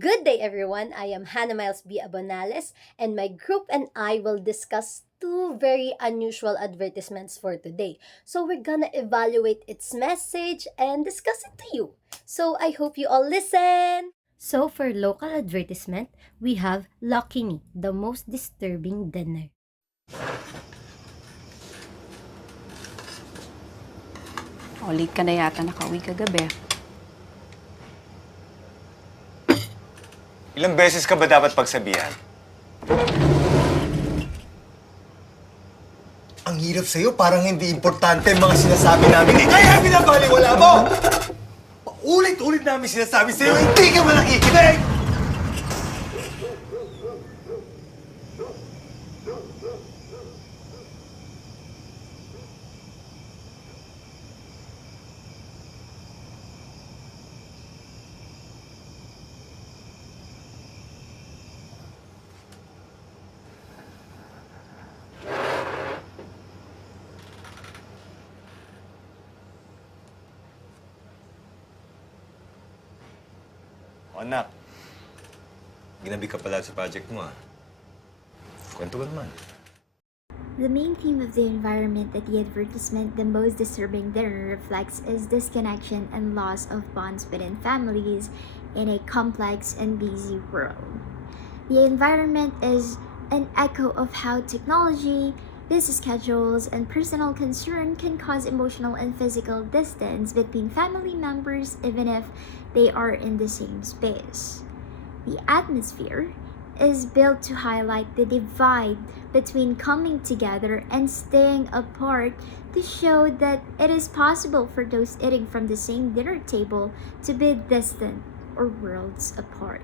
Good day, everyone. I am Hannah Miles B. Abonales, and my group and I will discuss two very unusual advertisements for today. So, we're gonna evaluate its message and discuss it to you. So, I hope you all listen. So, for local advertisement, we have Lucky Me, the most disturbing dinner. O, late ka na yata nakauwi kagabi. Ilang beses ka ba dapat pagsabihan? Ang hirap sa'yo, parang hindi importante ang mga sinasabi namin. Kaya binabaliwala mo! Paulit-ulit namin sinasabi sa'yo, hindi ka ba nakikinig? O anak, ginabi ka pala sa project mo Kwento ka naman. The main theme of the environment that the advertisement The Most Disturbing Dinner reflects is disconnection and loss of bonds within families in a complex and busy world. The environment is an echo of how technology, busy schedules, and personal concern can cause emotional and physical distance between family members even if they are in the same space. The atmosphere is built to highlight the divide between coming together and staying apart to show that it is possible for those eating from the same dinner table to be distant or worlds apart.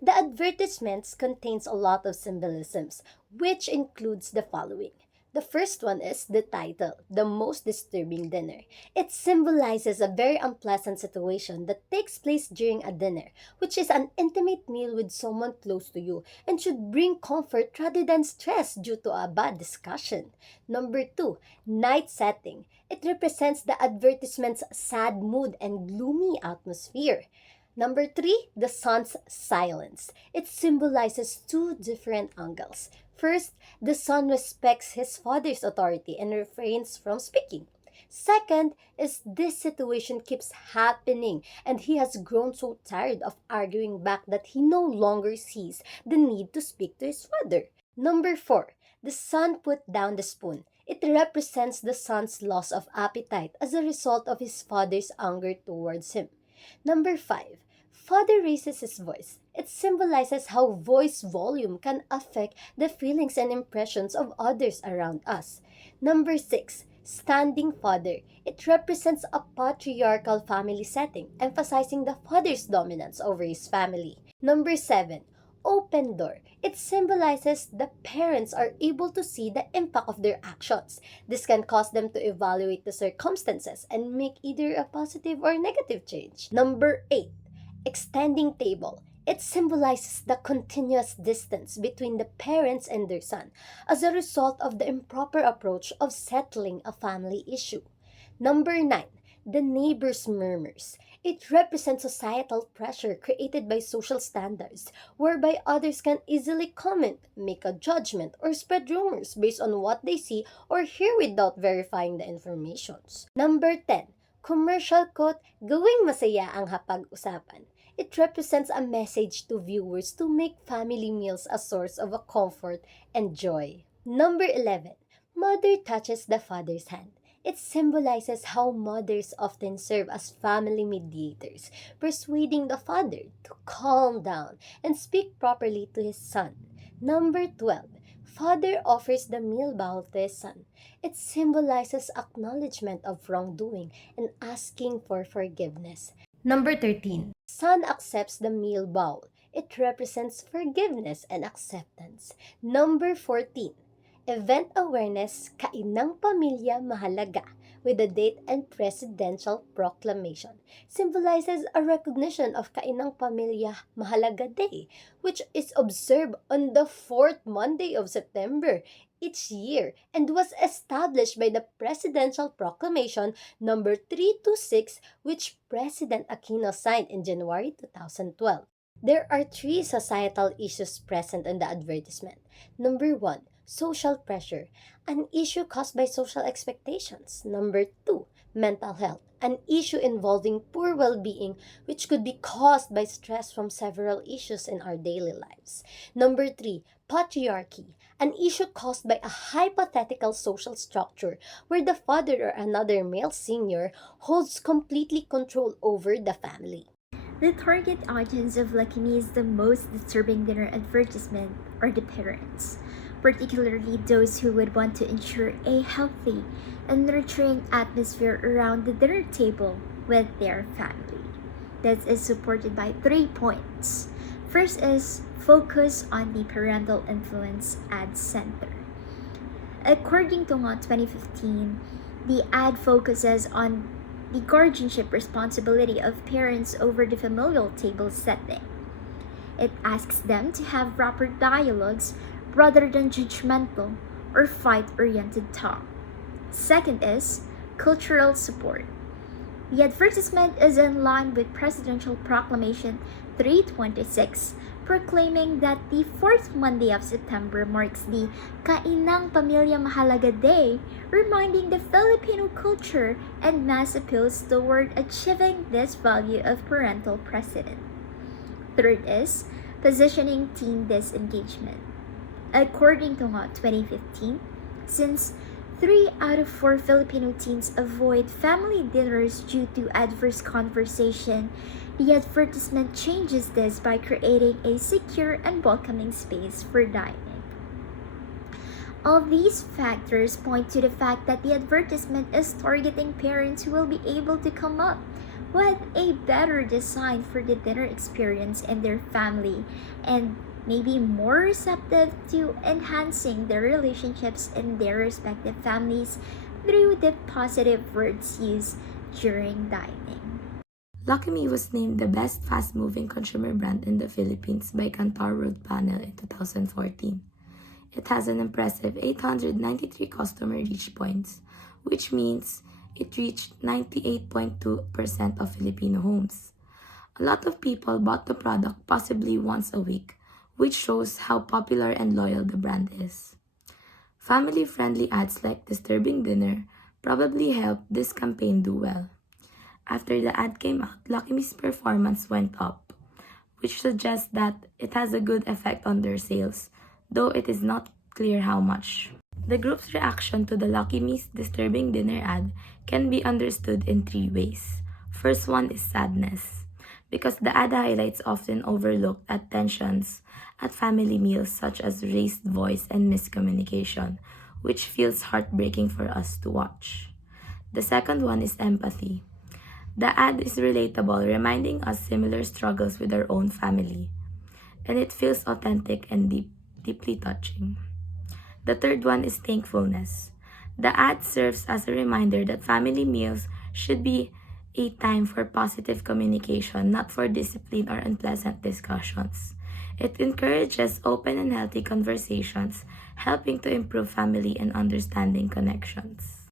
The advertisements contains a lot of symbolisms, which includes the following. The first one is the title, The Most Disturbing Dinner. It symbolizes a very unpleasant situation that takes place during a dinner, which is an intimate meal with someone close to you and should bring comfort rather than stress due to a bad discussion. Number 2, night setting. It represents the advertisement's sad mood and gloomy atmosphere. Number 3, the son's silence. It symbolizes two different angles. First, the son respects his father's authority and refrains from speaking. Second is this situation keeps happening and he has grown so tired of arguing back that he no longer sees the need to speak to his father. Number 4, the son put down the spoon. It represents the son's loss of appetite as a result of his father's anger towards him. Number 5, father raises his voice. It symbolizes how voice volume can affect the feelings and impressions of others around us. Number 6, standing father. It represents a patriarchal family setting, emphasizing the father's dominance over his family. Number 7, open door. It symbolizes the parents are able to see the impact of their actions. This can cause them to evaluate the circumstances and make either a positive or negative change. Number 8, extending table. It symbolizes the continuous distance between the parents and their son as a result of the improper approach of settling a family issue. Number 9, the neighbor's murmurs. It represents societal pressure created by social standards, whereby others can easily comment, make a judgment, or spread rumors based on what they see or hear without verifying the informations. Number 10, commercial quote, gawing masaya ang hapag-usapan. It represents a message to viewers to make family meals a source of a comfort and joy. Number 11, mother touches the father's hand. It symbolizes how mothers often serve as family mediators, persuading the father to calm down and speak properly to his son. Number 12, father offers the meal bowl to his son. It symbolizes acknowledgement of wrongdoing and asking for forgiveness. Number 13, son accepts the meal bowl. It represents forgiveness and acceptance. Number 14, event awareness, Kainang Pamilya Mahalaga, with a date and presidential proclamation, symbolizes a recognition of Kainang Pamilya Mahalaga Day, which is observed on the fourth Monday of September each year and was established by the Presidential Proclamation number 326, which President Aquino signed in January 2012. There are three societal issues present in the advertisement. Number one, social pressure, an issue caused by social expectations. Number two, mental health, an issue involving poor well being, which could be caused by stress from several issues in our daily lives. Number three, patriarchy, an issue caused by a hypothetical social structure where the father or another male senior holds completely control over the family. The target audience of Lucky Me is the most disturbing dinner advertisement are the parents, particularly those who would want to ensure a healthy and nurturing atmosphere around the dinner table with their family. This is supported by 3 points. First is focus on the parental influence ad center. According to Nga 2015, the ad focuses on the guardianship responsibility of parents over the familial table setting. It asks them to have proper dialogues rather than judgmental or fight-oriented talk. Second is cultural support. The advertisement is in line with Presidential Proclamation 326, proclaiming that the fourth Monday of September marks the Kainang Pamilya Mahalaga Day, reminding the Filipino culture and mass appeals toward achieving this value of parental precedent. Third is positioning teen disengagement. According to Nga 2015, since 3 out of 4 Filipino teens avoid family dinners due to adverse conversation, the advertisement changes this by creating a secure and welcoming space for dining. All these factors point to the fact that the advertisement is targeting parents who will be able to come up with a better design for the dinner experience in their family and maybe more receptive to enhancing their relationships in their respective families through the positive words used during dining. Lucky Me was named the best fast-moving consumer brand in the Philippines by Kantar World Panel in 2014. It has an impressive 893 customer reach points, which means it reached 98.2% of Filipino homes. A lot of people bought the product possibly once a week, which shows how popular and loyal the brand is. Family-friendly ads like Disturbing Dinner probably helped this campaign do well. After the ad came out, Lucky Me's performance went up, which suggests that it has a good effect on their sales, though it is not clear how much. The group's reaction to the Lucky Me's Disturbing Dinner ad can be understood in 3 ways. First one is sadness, because the ad highlights often overlooked attentions at family meals such as raised voice and miscommunication, which feels heartbreaking for us to watch. The second one is empathy. The ad is relatable, reminding us similar struggles with our own family, and it feels authentic and deeply touching. The third one is thankfulness. The ad serves as a reminder that family meals should be a time for positive communication, not for discipline or unpleasant discussions. It encourages open and healthy conversations, helping to improve family and understanding connections.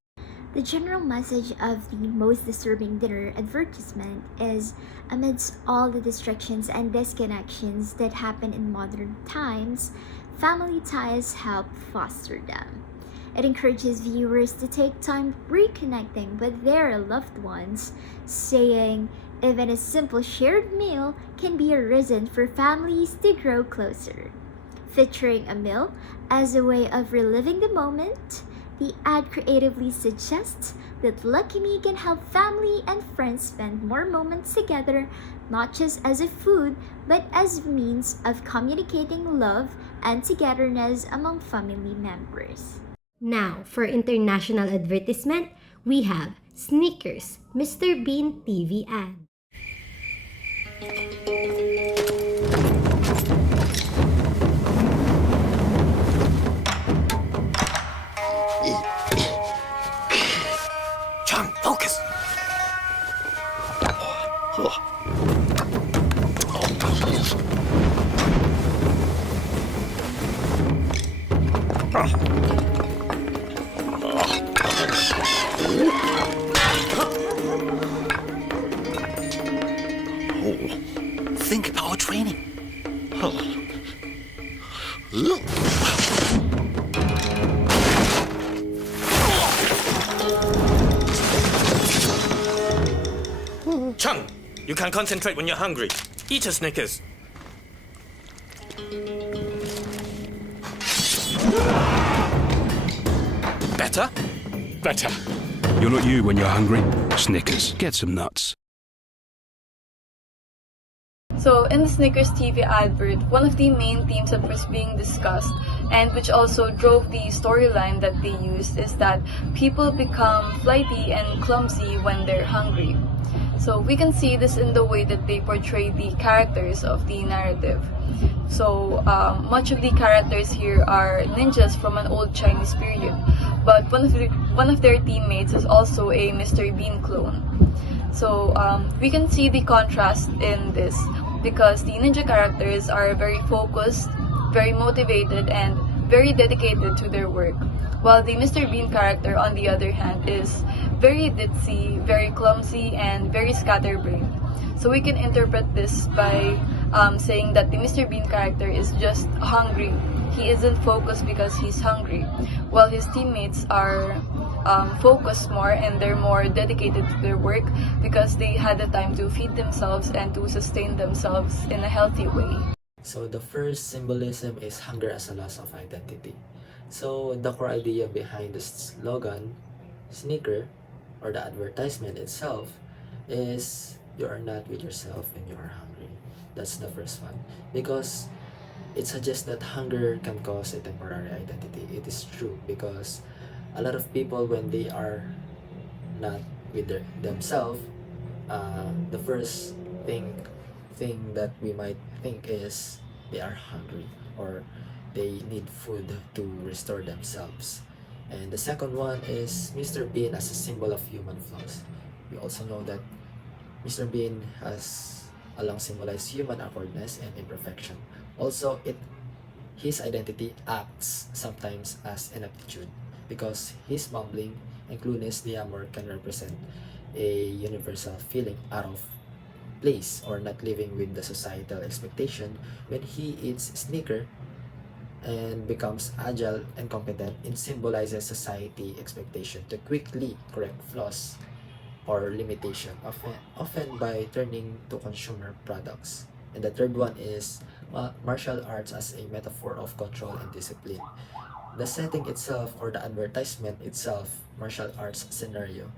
The general message of the most disturbing dinner advertisement is amidst all the distractions and disconnections that happen in modern times, family ties help foster them. It encourages viewers to take time reconnecting with their loved ones, saying even a simple shared meal can be a reason for families to grow closer. Featuring a meal as a way of reliving the moment, the ad creatively suggests that Lucky Me can help family and friends spend more moments together, not just as a food, but as a means of communicating love and togetherness among family members. Now, for international advertisement, we have Snickers Mr. Bean TV ad. John, focus! Think Chung, you can concentrate when you're hungry. Eat a Snickers. Better? Better. You're not you when you're hungry. Snickers. Get some nuts. So, in the Snickers TV advert, one of the main themes that was being discussed and which also drove the storyline that they used is that people become flighty and clumsy when they're hungry. So, we can see this in the way that they portray the characters of the narrative. So, much of the characters here are ninjas from an old Chinese period, but one of their teammates is also a Mr. Bean clone. So, we can see the contrast in this because the ninja characters are very focused, very motivated, and very dedicated to their work, while the Mr. Bean character, on the other hand, is very ditzy, very clumsy, and very scatterbrained. So we can interpret this by saying that the Mr. Bean character is just hungry. He isn't focused because he's hungry, while his teammates are focused more and they're more dedicated to their work because they had the time to feed themselves and to sustain themselves in a healthy way. So the first symbolism is hunger as a loss of identity. So the core idea behind the slogan, sneaker, or the advertisement itself, is you are not with yourself when you are hungry. That's the first one. Because it suggests that hunger can cause a temporary identity. It is true because a lot of people, when they are not with themselves, the first thing that we might think is they are hungry or they need food to restore themselves. And the second one is Mr. Bean as a symbol of human flaws. We also know that Mr. Bean has a long symbolized human awkwardness and imperfection. Also, his identity acts sometimes as ineptitude because his mumbling and clueless diamor can represent a universal feeling out of place or not living with the societal expectation when he eats sneaker and becomes agile and competent. It symbolizes society expectation to quickly correct flaws or limitation, often by turning to consumer products. And the third one is martial arts as a metaphor of control and discipline. The setting itself or the advertisement itself, martial arts scenario,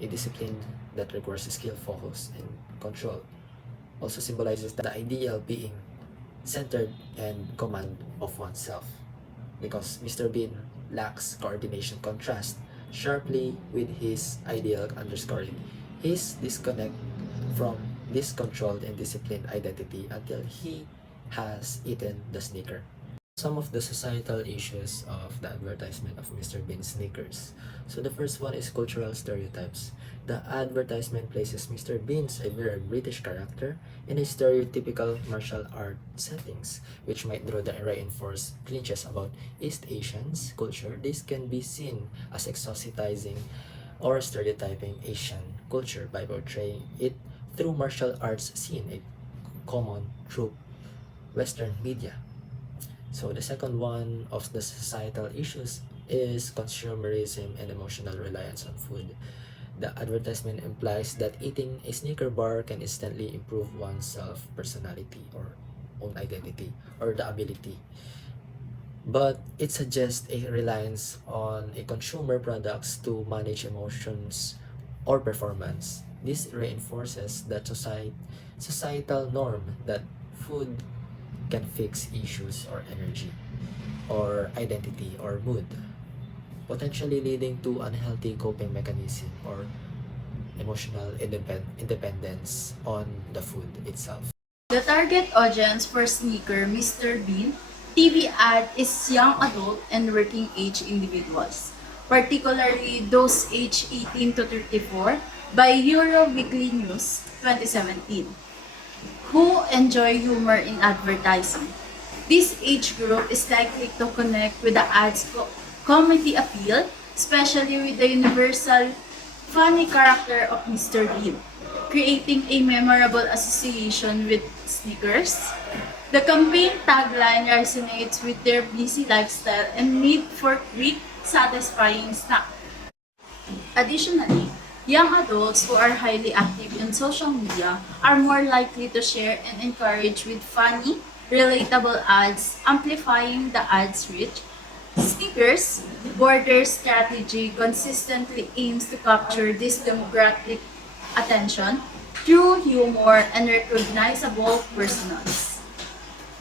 a discipline that requires skill, focus, and control, also symbolizes the ideal being centered and command of oneself. Because Mr. Bean lacks coordination, contrast sharply with his ideal, underscoring his disconnect from this controlled and disciplined identity until he has eaten the sneaker. Some of the societal issues of the advertisement of Mr. Bean sneakers. So the first one is cultural stereotypes. The advertisement places Mr. Bean, a very British character, in a stereotypical martial art settings, which might draw the reinforced cliches about East Asians culture. This can be seen as exoticizing or stereotyping Asian culture by portraying it through martial arts scene, a common through Western media. So the second one of the societal issues is consumerism and emotional reliance on food. The advertisement implies that eating a Snicker bar can instantly improve one's self-personality or own identity or the ability. But it suggests a reliance on a consumer products to manage emotions or performance. This reinforces the societal norm that food can fix issues or energy or identity or mood, potentially leading to unhealthy coping mechanism or emotional independence on the food itself. The target audience for Sneaker Mr. Bean TV ad is young adult and working age individuals, particularly those aged 18 to 34 by Euro Weekly News 2017, who enjoy humor in advertising. This age group is likely to connect with the ad's comedy appeal, especially with the universal funny character of Mr. Bean, creating a memorable association with Snickers, The campaign tagline resonates with their busy lifestyle and need for quick, satisfying snack. Additionally, young adults who are highly active in social media are more likely to share and encourage with funny, relatable ads, amplifying the ads' reach. Snickers' border strategy consistently aims to capture this demographic attention through humor and recognizable personas,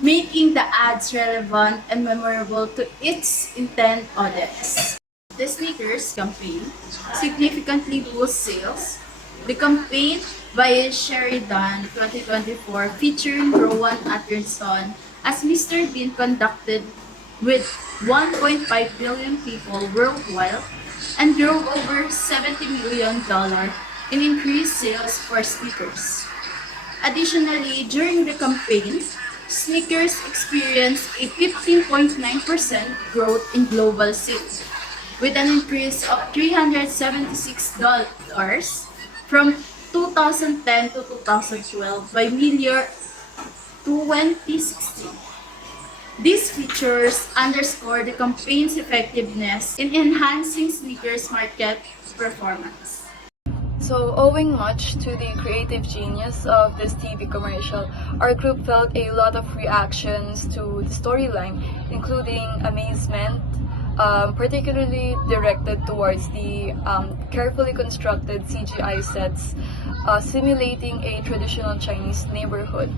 making the ads relevant and memorable to its intent audience. The Snickers campaign significantly boosts sales. The campaign by Sheridan 2024 featuring Rowan Atkinson as Mr. Bean conducted with 1.5 billion people worldwide and drove over $70 million in increased sales for Snickers. Additionally, during the campaign, Snickers experienced a 15.9% growth in global sales, with an increase of $376 from 2010 to 2012 by mid-year 2016. These features underscore the campaign's effectiveness in enhancing Snickers' market performance. So, owing much to the creative genius of this TV commercial, our group felt a lot of reactions to the storyline, including amazement, particularly directed towards the carefully constructed CGI sets simulating a traditional Chinese neighborhood,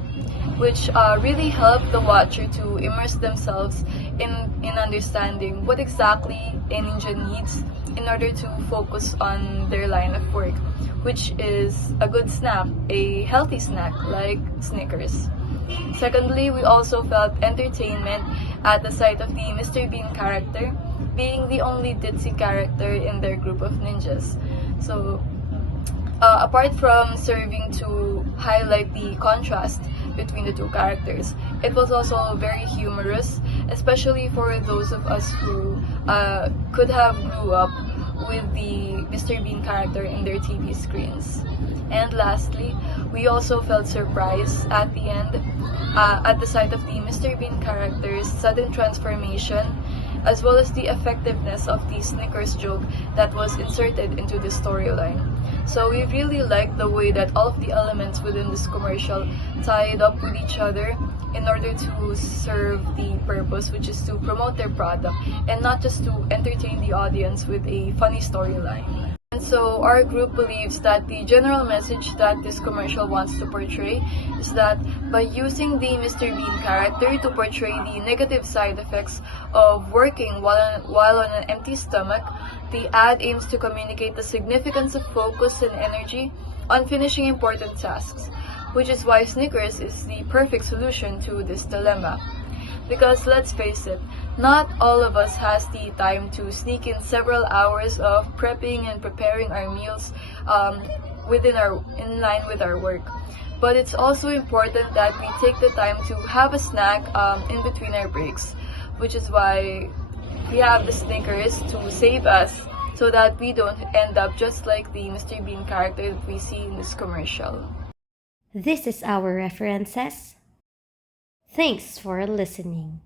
which really helped the watcher to immerse themselves in understanding what exactly a ninja needs in order to focus on their line of work, which is a good snack, a healthy snack like Snickers. Secondly, we also felt entertainment at the sight of the Mr. Bean character being the only ditzy character in their group of ninjas. So, apart from serving to highlight the contrast between the two characters, it was also very humorous, especially for those of us who could have grew up with the Mr. Bean character in their TV screens. And lastly, we also felt surprised at the end at the sight of the Mr. Bean character's sudden transformation, as well as the effectiveness of the Snickers joke that was inserted into the storyline. So we really liked the way that all of the elements within this commercial tied up with each other in order to serve the purpose, which is to promote their product and not just to entertain the audience with a funny storyline. And so our group believes that the general message that this commercial wants to portray is that by using the Mr. Bean character to portray the negative side effects of working while on an empty stomach, the ad aims to communicate the significance of focus and energy on finishing important tasks, which is why Snickers is the perfect solution to this dilemma. Because let's face it, not all of us has the time to sneak in several hours of prepping and preparing our meals in line with our work. But it's also important that we take the time to have a snack in between our breaks, which is why we have the Snickers to save us so that we don't end up just like the Mr. Bean character that we see in this commercial. This is our references. Thanks for listening.